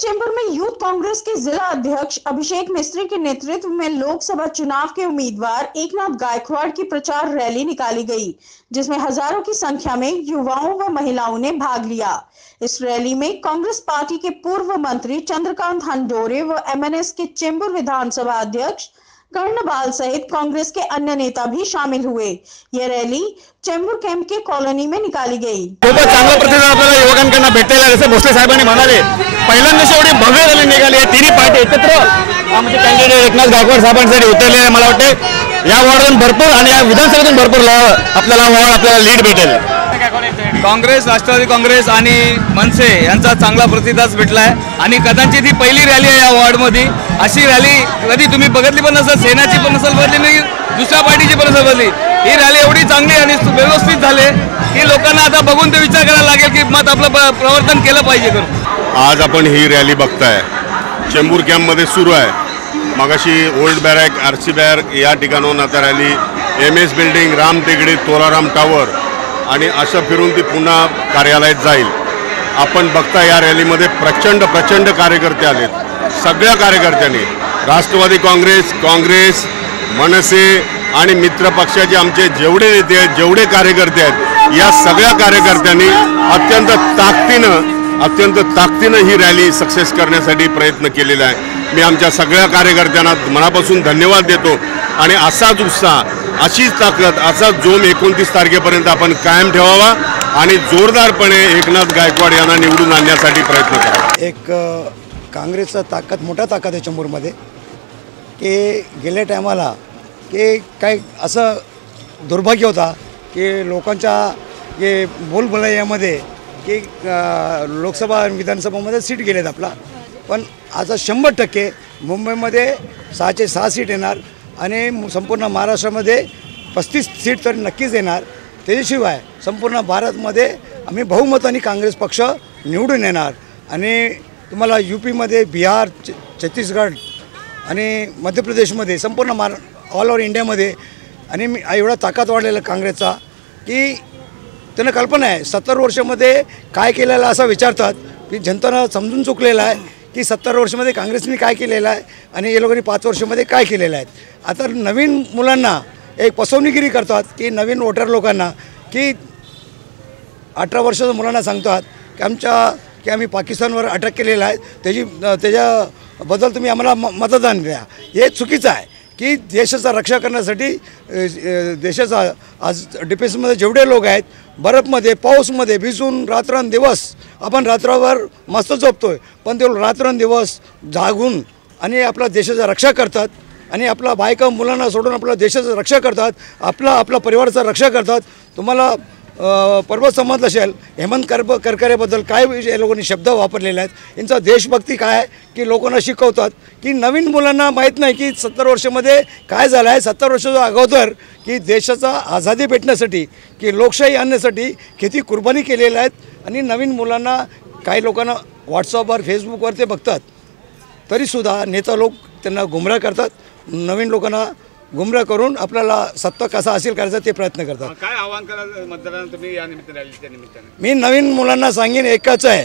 चेंबूर में यूथ कांग्रेस के जिला अध्यक्ष अभिषेक मिस्त्री के नेतृत्व में लोकसभा चुनाव के उम्मीदवार एकनाथ गायकवाड़ की प्रचार रैली निकाली गई, जिसमें हजारों की संख्या में युवाओं व महिलाओं ने भाग लिया। इस रैली में कांग्रेस पार्टी के पूर्व मंत्री चंद्रकांत हंडोरे व एमएनएस के चेंबूर विधानसभा अध्यक्ष कर्णबाल सहित कांग्रेस के अन्य नेता भी शामिल हुए। यह रैली चेंबूर कैंप के कॉलोनी में निकाली गई। खूपच चांगला प्रतिसाद आपल्याला युवकांकडून भेटलेला आहे। जसे भोसले साहेबांनी म्हणाले, पहिल्यांदाच एवढी भव्य रॅली निघाली आहे। तिन्ही पार्टी एकत्र आमचे कॅन्डिडेट एकनाथ गायकवाड साहेबांसाठी उतरलेले आहे। मला वाटते या वॉर्डमधून भरपूर आणि या विधानसभेतून भरपूर आपल्याला लीड भेटेल। काँग्रेस, राष्ट्रवादी काँग्रेस आणि मनसे यांचा चांगला प्रतिसाद भेटला आहे आणि कदाचित ही पहिली रॅली आहे या वॉर्डमध्ये। अशी रॅली कधी तुम्ही बघितली पण नसेल, सेनाची पण नसेल बघितली नाही, दुसऱ्या पार्टीची पण नसेल बघितली। ही रॅली एवढी चांगली आणि व्यवस्थित झाली की लोकांना आता बघून ते विचार करायला लागेल की मत आपलं प्रवर्तन केलं पाहिजे करून। आज आपण ही रॅली बघताय, चेंबूर कॅम्पमध्ये सुरू आहे। मगाशी ओल्ड बॅरक, आरसी बॅरक या ठिकाणाहून आता रॅली एमएस बिल्डिंग, राम टेकडी, तोराराम टावर आणि असं फिरून ती पुन्हा कार्यालयात जाईल। आपण बघता या रॅलीमध्ये प्रचंड कार्यकर्ते आलेत। सगळ्या कार्यकर्त्यांनी राष्ट्रवादी काँग्रेस, मनसे आणि मित्र पक्षाचे आमचे जेवढे नेते आहेत, जेवढे कार्यकर्ते आहेत, या सगळ्या कार्यकर्त्यांनी अत्यंत ताकदीनं ही रॅली सक्सेस करण्यासाठी प्रयत्न केलेला आहे। मी आमच्या सगळ्या कार्यकर्त्यांना मनापासून धन्यवाद देतो आणि असाच उत्साह, अशीच ताकद, असा जोम 29 तारखेपर्यंत आपण कायम ठेवावा आणि जोरदारपणे एकनाथ गायकवाड यांना निवडून आणण्यासाठी प्रयत्न करावा। एक काँग्रेसचा मोठा ताकद आहे चेंबूरमध्ये की गेल्या टायमाला की काय असं दुर्भाग्य होता की लोकांच्या हे बोलबोलायामध्ये की लोकसभा विधानसभामध्ये सीट गेलेत आपला, पण आता 100% मुंबईमध्ये 6चे 6 सीट येणार आणि संपूर्ण महाराष्ट्रामध्ये 35 सीट तर नक्कीच येणार। त्याच्याशिवाय संपूर्ण भारतमध्ये आम्ही बहुमताने काँग्रेस पक्ष निवडून येणार आणि तुम्हाला यूपीमध्ये, बिहार, छत्तीसगड आणि मध्य प्रदेशमध्ये संपूर्ण ऑल ओव्हर इंडियामध्ये आणि एवढा ताकद वाढलेला काँग्रेसचा की त्यांना कल्पना आहे 70 वर्षामध्ये काय केलेलं असं विचारतात की जनतेनं समजून चुकलेलं आहे की 70 वर्षामध्ये काँग्रेसने काय केलेलं आहे आणि या लोकांनी 5 वर्षामध्ये काय केलेलं आहे। आता नवीन मुलांना एक फसवणुकीगिरी करतात की नवीन वोटर लोकांना की 18 वर्षाच्या मुलांना सांगतात की आम्ही पाकिस्तानवर अटक केलेलं आहे, त्याच्याबद्दल तुम्ही आम्हाला मतदान द्या। हे चुकीचं आहे की देशाचा रक्षा करण्यासाठी देशाचा आज डिफेन्समध्ये जेवढे लोक आहेत, बर्फमध्ये, पाऊसमध्ये भिजून रात्रंदिवस आपण रात्रभर मस्त झोपतोय, पण ते रात्रंदिवस जागून आणि आपल्या देशाचा रक्षा करतात आणि आपला बायका मुलांना सोडून आपल्या देशाचं रक्षा करतात, आपला परिवाराचं रक्षा करतात। तुम्हाला पर्वत समजलं असेल, हेमंत करकरेबद्दल काय या लोकांनी शब्द वापरलेले आहेत। यांचा देशभक्ती काय आहे की लोकांना शिकवतात की नवीन मुलांना माहीत नाही की 70 वर्षामध्ये काय झालं आहे। 70 वर्षाच्या अगोदर की देशाचा आझादी भेटण्यासाठी की लोकशाही आणण्यासाठी किती कुर्बानी केलेल्या आहेत आणि नवीन मुलांना काही लोकांना व्हॉट्सअपवर, फेसबुकवर ते बघतात, तरीसुद्धा नेता लोक त्यांना गुमराह करतात, नवीन लोकांना गुमराह करून आपल्याला सत्ता कसा हासिल करायचा ते प्रयत्न करतात। काय आव्हान कराल मतदारांना तुम्ही या निमित्ताने? मी नवीन मुलांना सांगेन एकच आहे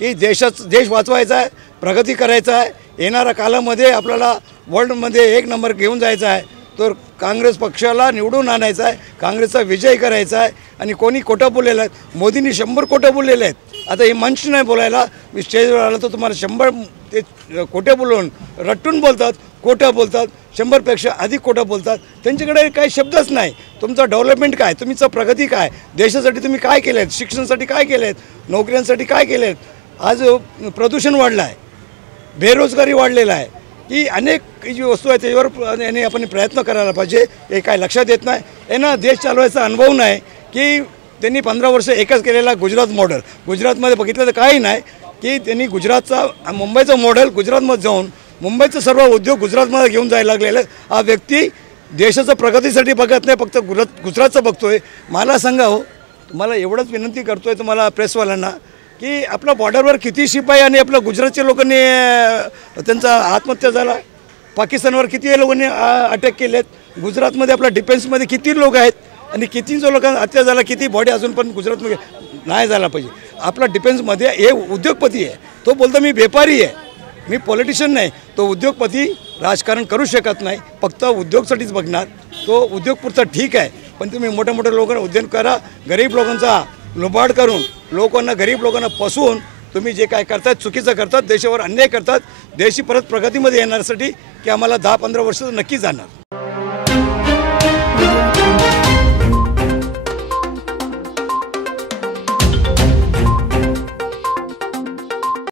की देश वाचवायचा आहे, प्रगती करायचा आहे। येणाऱ्या काळामध्ये आपल्याला वर्ल्डमध्ये 1 नंबर घेऊन जायचा आहे, तर काँग्रेस पक्षाला निवडून आणायचा आहे, काँग्रेसचा विजय करायचा आहे। आणि कोणी खोटं बोललेलं आहे, मोदींनी 100 खोटं बोललेले आहेत। आता हे मंच नाही बोलायला, मी स्टेजवर आलो तर तुम्हाला 100 ते खोटे बोलून रट्टून बोलतात, खोटं बोलतात, 100पेक्षा अधिक खोटं बोलतात। त्यांच्याकडे काही शब्दच नाही। तुमचं डेव्हलपमेंट काय, तुमचं प्रगती काय, देशासाठी तुम्ही काय केलं आहे, शिक्षणासाठी काय केलं आहे, नोकऱ्यांसाठी काय केलं आहे। आज प्रदूषण वाढलं आहे, बेरोजगारी वाढलेला आहे की अनेक जी वस्तू आहे त्याच्यावर यांनी आपण प्रयत्न करायला पाहिजे। हे काय लक्षात येत नाही, यांना देश चालवायचा अनुभव नाही की त्यांनी 15 वर्ष एकच केलेला गुजरात मॉडेल। गुजरातमध्ये बघितलं तर काही नाही की त्यांनी मुंबईचं मॉडेल गुजरातमध्ये जाऊन मुंबईचं सर्व उद्योग गुजरातमध्ये घेऊन जायला लागलेलं। हा व्यक्ती देशाचं प्रगतीसाठी बघत नाही, फक्त गुजरातचं बघतोय। मला सांगा हो, तुम्हाला एवढंच विनंती करतोय तुम्हाला प्रेसवाल्यांना की आपल्या बॉर्डरवर किती शिपाई आणि आपल्या गुजरातच्या लोकांनी त्यांचा आत्महत्या झाला, पाकिस्तानवर किती लोकांनी अटक केलेत, गुजरातमध्ये आपल्या डिफेन्समध्ये किती लोक आहेत। आणि किती जो लोकांना हत्या झाला, किती बॉडी अजून पण गुजरातमध्ये नाही झाला पाहिजे. आपला डिफेन्समध्ये हे उद्योगपती आहे, तो बोलतो मी व्यापारी आहे, मी पॉलिटिशियन नाही. तो उद्योगपती राजकारण करू शकत नाही, फक्त उद्योगसाठीच बघणार. तो उद्योगपुरता ठीक आहे, पण तुम्ही मोठ्या मोठ्या लोकांना उद्योग करा, गरीब लोकांचा लुबाड करून लोकांना गरीब लोकांना फसवून तुम्ही जे काय करतात चुकीचं करतात, देशावर अन्याय करतात. देशी परत प्रगतीमध्ये येण्यासाठी की आम्हाला 10-15 वर्ष नक्की जाणार.